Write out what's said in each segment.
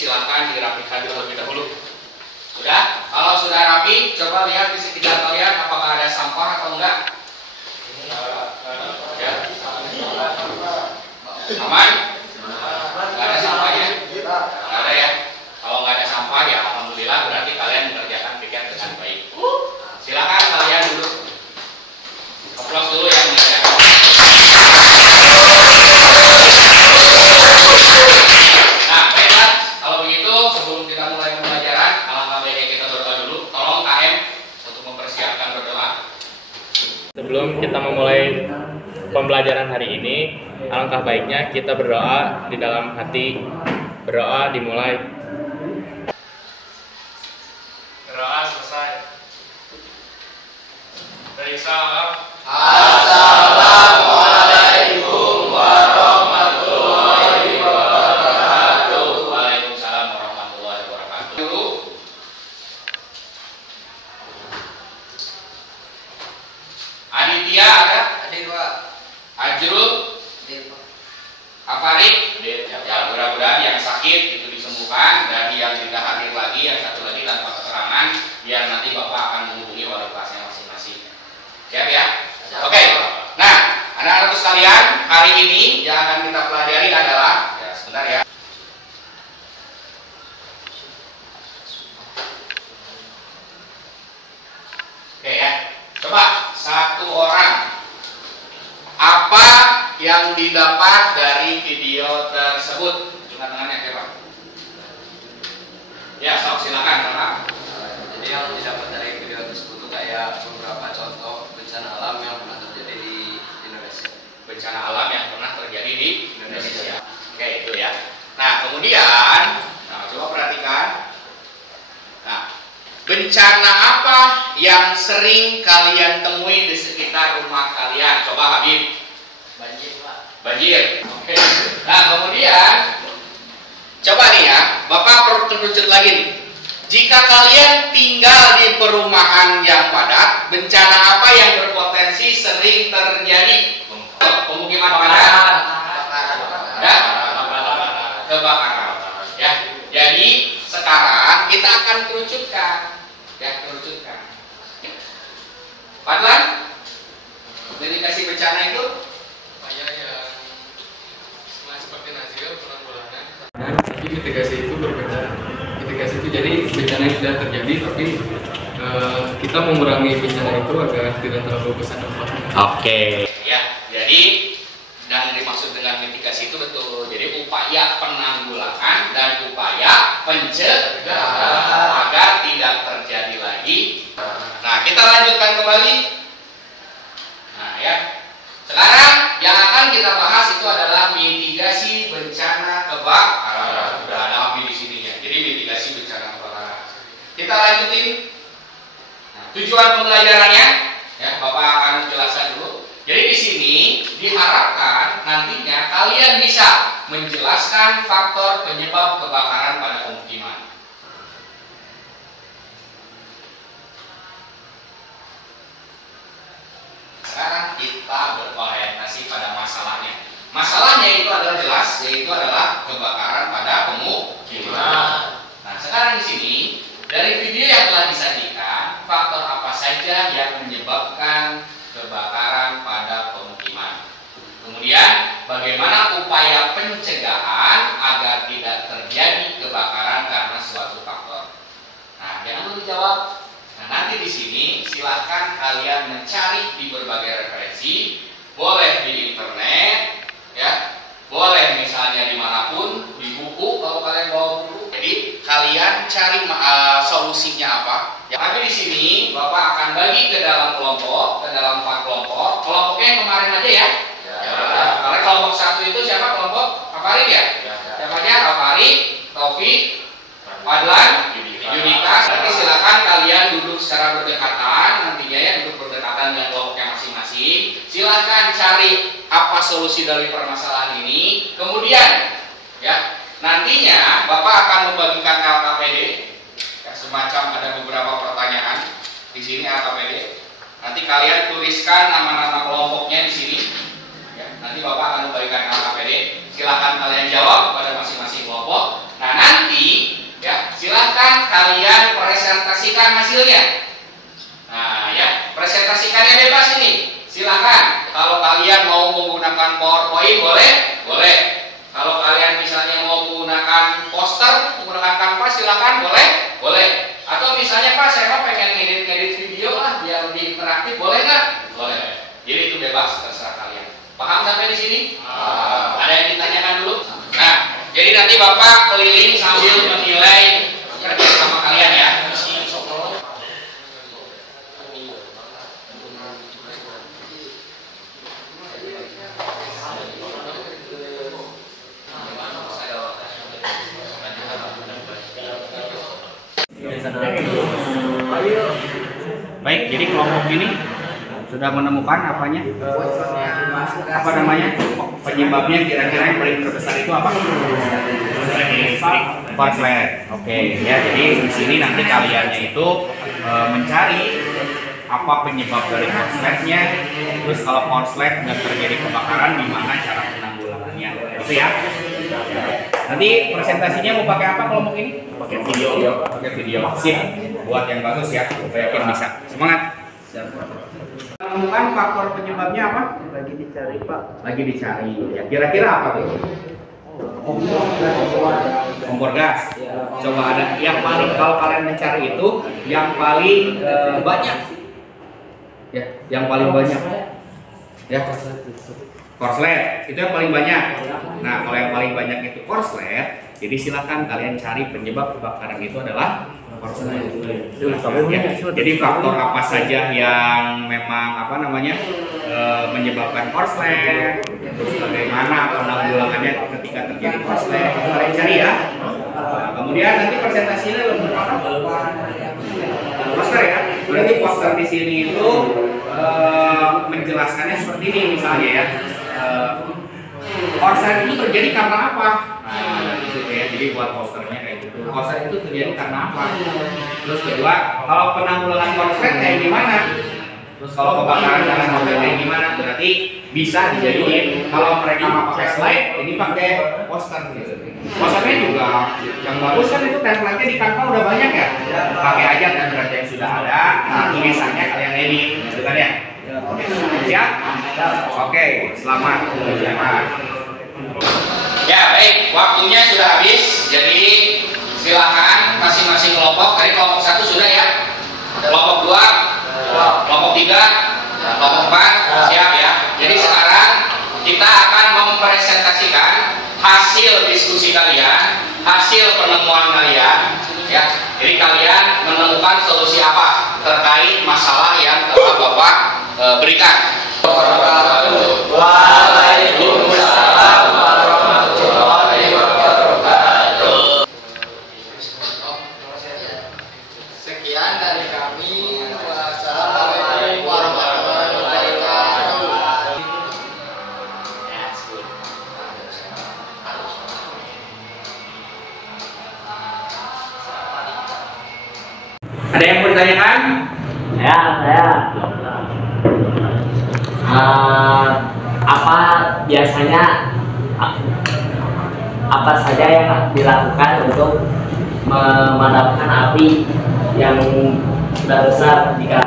silahkan dirapikan terlebih dahulu. Sudah? Kalau sudah rapi, coba lihat di sekitar kalian apakah ada sampah atau enggak. Ya. Aman? Enggak ada sampahnya? Enggak ada ya? Kalau enggak ada sampah ya alhamdulillah, berarti kalian mengerjakan piket dengan baik. Silakan kalian duduk. Aplaus dulu yang mengerjakan. Nah, baiklah. Kalau begitu, sebelum kita mulai pembelajaran, alangkah baiknya kita berdoa dulu. Tolong KM untuk mempersiapkan berdoa. Sebelum kita memulai pembelajaran hari ini, alangkah baiknya kita berdoa di dalam hati. Berdoa dimulai. Berdoa selesai. Dari salam. Assalamualaikum warahmatullahi wabarakatuh. Waalaikumsalam warahmatullahi wabarakatuh. Aditya ada? Ada dua. Ajrul? Afarik? Ya, mudah-mudahan yang sakit itu disembuhkan, dan yang tidak hadir lagi, yang satu lagi tanpa keterangan, biar nanti Bapak akan menghubungi wali kelasnya masing-masing. Siap ya? Oke. Nah, anak-anak sekalian, hari ini yang akan kita pelajari adalah, ya sebentar ya. Oke ya. Coba satu orang, apa yang didapat dari video tersebut? Cuma tangannya coba. Ya, sok silakan, Pak. Jadi yang didapat dari video tersebut itu kayak beberapa contoh bencana alam yang pernah terjadi di Indonesia. Bencana alam yang pernah terjadi di Indonesia. Oke, itu ya. Nah, kemudian, coba perhatikan. Nah, bencana apa yang sering kalian temui di sekitar rumah kalian? Coba Habib. Banjir, Pak. Banjir. Oke. Nah, kemudian coba nih ya, Bapak perlu kerucut lagi nih. Jika kalian tinggal di perumahan yang padat, bencana apa yang berpotensi sering terjadi? Pemukiman padat. Ya? Kebakaran. Ya. Jadi sekarang kita akan kerucutkan. Ya, kerucutkan. Padahal dedikasi bencana itu Saya yang seperti Nazil penanggulangan. Tapi mitigasi itu berbeda. Mitigasi itu jadi bencana yang sudah terjadi, tapi kita mengurangi bencana itu agar tidak terlalu besar dampaknya. Oke, ya. Jadi yang dimaksud dengan mitigasi itu betul. Jadi upaya penanggulangan dan upaya pencegahan agar tidak terjadi lagi. Nah, kita lanjutkan kembali. Nah, ya. Sekarang yang akan kita bahas itu adalah mitigasi bencana kebakaran. Sudah ada api di sininya. Jadi mitigasi bencana kebakaran. Kita lanjutin. Nah, tujuan pembelajarannya, ya, Bapak akan jelaskan dulu. Jadi di sini diharapkan nantinya kalian bisa menjelaskan faktor penyebab kebakaran pada pemukiman. Sekarang kita berorientasi pada masalahnya. Masalahnya itu adalah jelas, yaitu adalah kebakaran pada pemukiman. Nah, sekarang di sini dari video yang telah disajikan, faktor apa saja yang menyebabkan kebakaran pada pemukiman. Kemudian, bagaimana upaya pencegahan agar tidak terjadi kebakaran karena suatu faktor. Nah, jangan lupa dijawab. Nah, nanti di sini silahkan kalian mencari di berbagai referensi, boleh di internet, ya, boleh misalnya dimanapun, di buku kalau kalian bawa buku. Jadi kalian cari solusinya apa. Ya, tapi di sini Bapak akan bagi ke dalam kelompok, ke dalam 4 kelompok. Kelompoknya yang kemarin aja ya. Karena kelompok 1 itu siapa? Kelompok Afarid ya. Siapa aja? Afarid, Taufik, Fadlan, Yudika. Nanti silakan kalian duduk secara berdekatan, nantinya ya, duduk berdekatan dengan kelompoknya masing-masing. Silakan cari apa solusi dari permasalahan ini. Kemudian, ya, nantinya Bapak akan membagikan LKPD. Ya, semacam ada beberapa pertanyaan di sini LKPD. Nanti kalian tuliskan nama-nama kelompoknya di sini. Ya, nanti Bapak akan membagikan LKPD. Silakan kalian jawab pada masing-masing kelompok. Nah, nanti kalian presentasikan hasilnya. Nah ya, presentasikannya bebas ini. Silakan. Kalau kalian mau menggunakan PowerPoint boleh. Kalau kalian misalnya mau menggunakan poster, menggunakan kanvas, silakan boleh. Atau misalnya Pak, saya mau pengen ngedit video lah biar lebih interaktif, boleh nggak? Boleh. Jadi itu bebas, terserah kalian. Paham sampai di sini? Ada yang ditanyakan dulu? Nah, jadi nanti Bapak keliling sambil menilai kerja sama kalian ya. Baik, jadi kelompok ini sudah menemukan apanya? Apa namanya? Penyebabnya kira-kira yang paling terbesar itu apa? Korslet. Oke, ya. Jadi di sini nanti kaliannya itu mencari apa penyebab dari korsletnya. Terus kalau korslet nggak terjadi kebakaran, gimana cara penanggulangannya? Itu ya. Nanti presentasinya mau pakai apa kelompok ini? Pakai video. Sip. Buat yang bagus ya. Saya yakin bisa. Semangat. Menemukan faktor penyebabnya apa? Lagi dicari, Pak. Lagi dicari. Ya, kira-kira apa tuh? Kompor gas. Coba ada yang paling, kalau kalian mencari itu yang paling banyak. Ya, yang paling banyak. Ya. Korslet itu yang paling banyak. Nah, kalau yang paling banyak itu korslet, jadi silakan kalian cari penyebab kebakaran itu adalah korslet. Ya. Jadi faktor apa saja yang memang menyebabkan korslet, terus bagaimana penanggulangannya ketika terjadi korslet, itu kalian cari ya. Nah, kemudian nanti presentasinya lebih poster ya. Berarti poster di sini itu menjelaskannya seperti ini misalnya ya. Korslet itu terjadi karena apa? Nah, gitu ya. Jadi buat posternya kayak gitu. Korslet itu terjadi karena apa? Terus kedua, kalau penanggulangan korslet kayak gimana? Terus kalau kebakaran dengan korslet kayak gimana? Berarti bisa dijadiin. Kalau mereka mau pakai slide, ini pakai poster gitu. Posternya juga yang bagus kan itu template-nya di Canva udah banyak ya. Pakai aja template yang sudah ada. Nah, tulisannya kalian edit, gitu kan ya? Siap? Oke, selamat. Ya baik, waktunya sudah habis. Jadi silakan masing-masing kelompok. Dari kelompok 1 sudah ya. Kelompok 2, kelompok 3, kelompok 4 siap ya. Jadi sekarang kita akan mempresentasikan hasil diskusi kalian, hasil penemuan kalian ya. Jadi kalian menemukan solusi apa terkait masalah yang telah Bapak berikan. Waalaikumsalam warahmatullahi wabarakatuh. Sekian dari kami. Wassalamualaikum warahmatullahi wabarakatuh. Ada yang mau ditanyakan? Ya, saya. Apa biasanya apa saja yang dilakukan untuk memadamkan api yang sudah besar jika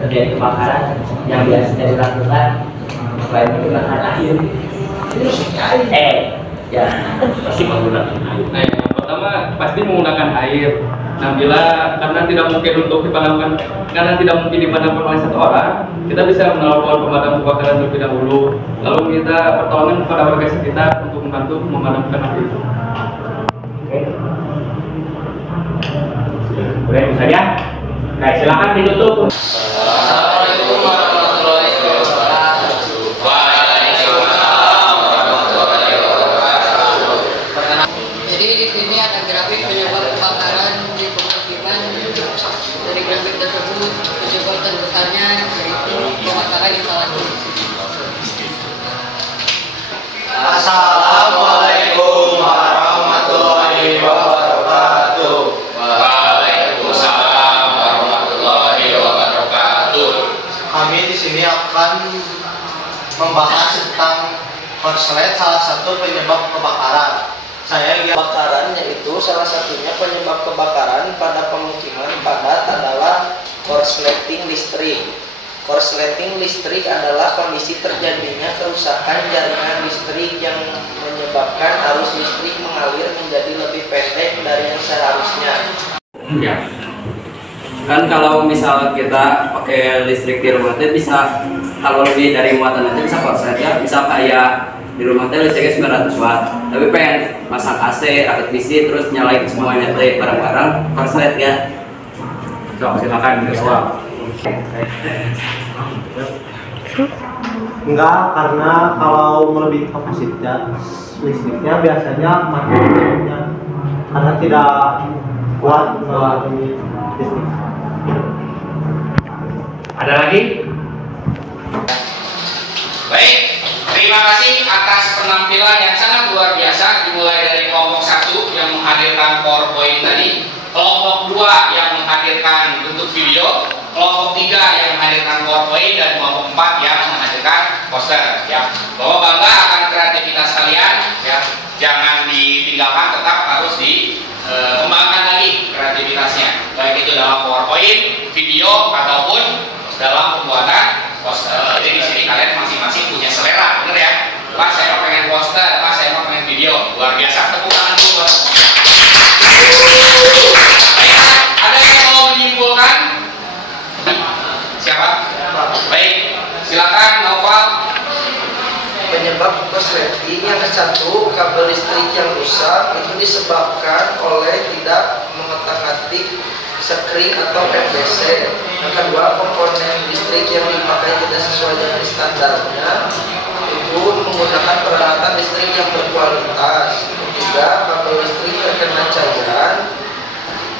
terjadi kebakaran yang biasanya dilakukan selain menggunakan air? Ya pasti menggunakan air. Nah, yang pertama pasti menggunakan air. Nah, karena tidak mungkin dipadamkan oleh satu orang, kita bisa menelpon pemadam kebakaran terlebih dahulu, lalu minta pertolongan kepada warga sekitar untuk membantu memadamkan api itu. Oke, bisa ya? Baik, silakan ditutup. Assalamualaikum warahmatullahi wabarakatuh. Waalaikumsalam warahmatullahi wabarakatuh. Jadi di sini ada grafik penyebab kebakaran di pemukiman. Dari grafik tersebut penyebab terbesarnya yaitu kebakaran instalasi. Assalamualaikum warahmatullahi wabarakatuh. Waalaikumsalam warahmatullahi wabarakatuh. Kami di sini akan membahas tentang korslet, salah satu penyebab kebakaran. Saya lihat kebakaran, yaitu salah satunya penyebab kebakaran pada pemukiman padat adalah korsleting listrik. Korsleting listrik adalah kondisi terjadinya kerusakan jaringan listrik yang menyebabkan arus listrik mengalir menjadi lebih pendek dari yang seharusnya. Ya. Kan kalau misal kita pakai listrik di rumah itu bisa, kalau lebih dari muatan itu bisa korslet ya, bisa kayak di rumah itu listriknya 900 watt, tapi pengen masang AC, rakit PC, terus nyalain semuanya teh bareng-bareng, korslet ya. Silakan dijawab. Enggak, karena kalau melebihi kapasitas listriknya biasanya mati listriknya karena tidak kuat melalui listrik. Ada lagi? Baik, terima kasih atas penampilan yang sangat luar biasa, dimulai dari kelompok 1 yang menghadirkan PowerPoint tadi, kelompok 2 yang menghadirkan bentuk video, kelompok 3 yang menghadirkan PowerPoint, dan kelompok 4 yang menghadirkan poster. Ya, Bapak bangga akan kreativitas kalian. Ya, jangan ditinggalkan, tetap harus dikembangkan lagi kreativitasnya, baik itu dalam PowerPoint, video, ataupun dalam pembuatan poster. Jadi di sini kalian masing-masing punya selera, bener ya? Pak, saya mau pengen poster, Pak, saya mau pengen video. Luar biasa, tepuk tangan dulu buat. Baik, ada yang mau menyimpulkan? Siapa? Baik, silakan Naufal. Penyebab korsleting yang satu, kabel listrik yang rusak itu disebabkan oleh tidak mengotak-atik skrin atau PVC. Yang kedua, komponen listrik yang dipakai tidak sesuai dengan standarnya, itu menggunakan peralatan listrik yang berkualitas. Ketiga, kabel listrik terkena cairan,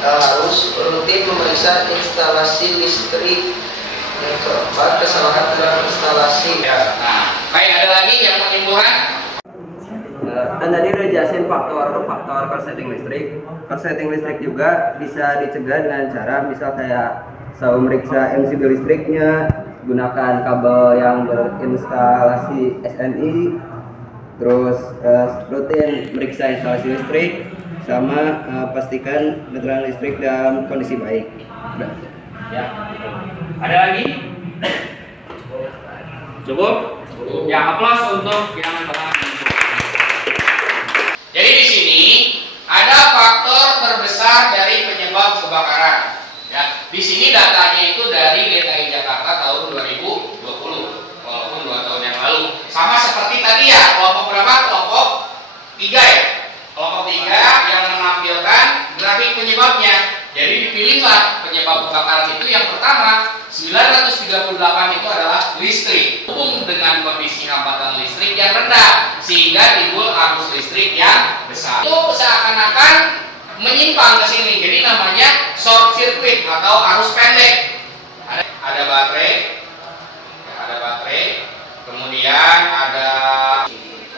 harus rutin memeriksa instalasi listrik. Yang keempat, kesalahan dalam instalasi. Ya. Nah, baik, ada lagi yang menyimpulkan? Kan tadi udah jelasin faktor korsleting listrik. Korsleting listrik juga bisa dicegah dengan cara misal kayak selalu meriksa MCB listriknya, gunakan kabel yang berinstalasi SNI, terus rutin meriksa instalasi listrik, sama pastikan meteran listrik dalam kondisi baik. Udah. Ya. Ada lagi? Cukup? Ya, aplaus untuk yang telah. Jadi di sini ada faktor terbesar dari penyebab kebakaran. Ya, di sini datanya itu dari DKI Jakarta tahun 2020, walaupun 2 tahun yang lalu. Sama seperti tadi ya, kelompok berapa? Kelompok 3 ya. Kelompok 3 yang menampilkan grafik penyebabnya. Jadi dipilihlah penyebab kebakaran itu yang pertama 938 itu adalah listrik. Hubung dengan kondisi hambatan listrik yang rendah sehingga timbul arus listrik yang besar. Itu seakan-akan menyimpang ke sini. Jadi namanya short circuit atau arus pendek. Ada baterai, ada baterai, kemudian ada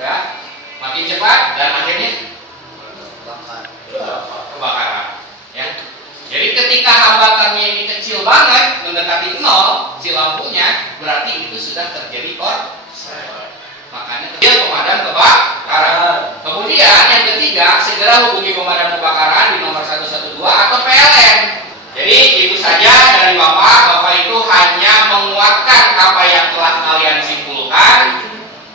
ya, makin cepat dan akhirnya kebakaran. Ya. Jadi ketika hambatannya ini kecil banget, mendekati 0, si lampunya, berarti itu sudah terjadi korslet. Makanya dia pemadam kebakaran. Kemudian yang ketiga, segera hubungi pemadam kebakaran di nomor 112 atau PLN. Jadi itu saja dari Bapak itu hanya menguatkan apa yang telah kalian simpulkan,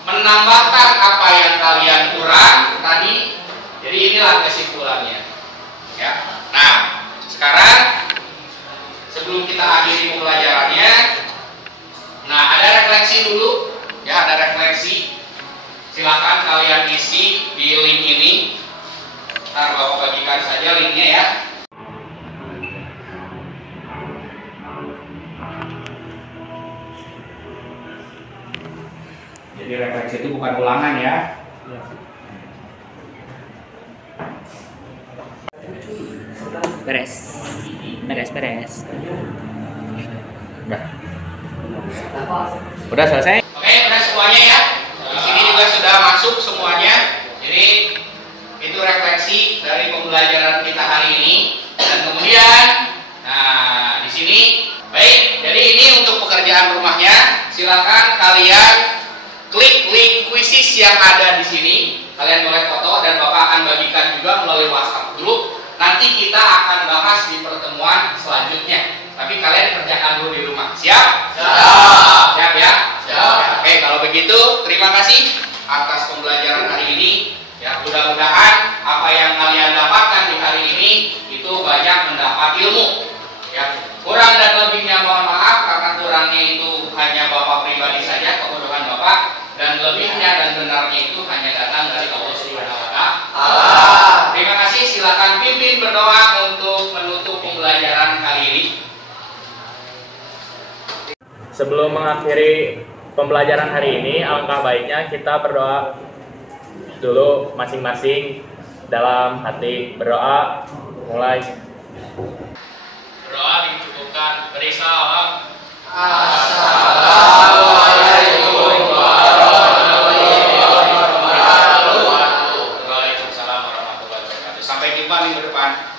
menambahkan apa yang kalian kurang tadi. Jadi inilah kesimpulannya. Ya. Nah, sekarang sebelum kita akhiri pembelajarannya, nah ada refleksi dulu, ya ada refleksi. Silakan kalian isi di link ini. Ntar Bapak bagikan saja linknya ya. Jadi refleksi itu bukan ulangan ya. Beres. Udah selesai? Oke, udah semuanya ya. Di sini juga sudah masuk semuanya. Jadi itu refleksi dari pembelajaran kita hari ini. Dan kemudian, nah di sini baik. Jadi ini untuk pekerjaan rumahnya. Silakan kalian klik link kuisis yang ada di sini. Kalian boleh foto dan Bapak akan bagikan juga melalui WhatsApp grup. Nanti kita akan bahas di pertemuan selanjutnya. Tapi kalian kerjakan dulu di rumah. Siap? Siap. Siap ya? Siap. Oke, kalau begitu terima kasih atas pembelajaran hari ini. Ya, mudah-mudahan apa yang kalian dapatkan di hari ini itu banyak mendapat ilmu. Ya, kurang dan lebihnya mohon maaf karena kurangnya itu hanya Bapak pribadi saja, kebodohan Bapak, dan lebihnya dan benarnya itu hanya datang dari Allah Subhanahu wa Ta'ala. Terima kasih, silakan pimpin berdoa untuk menutup pembelajaran kali ini. Sebelum mengakhiri pembelajaran hari ini, alangkah baiknya kita berdoa dulu masing-masing dalam hati. Berdoa mulai. Berdoa dicukupkan. Beri salam. Assalamualaikum warahmatullahi wabarakatuh. Waalaikumsalam warahmatullahi wabarakatuh. Sampai jumpa minggu depan.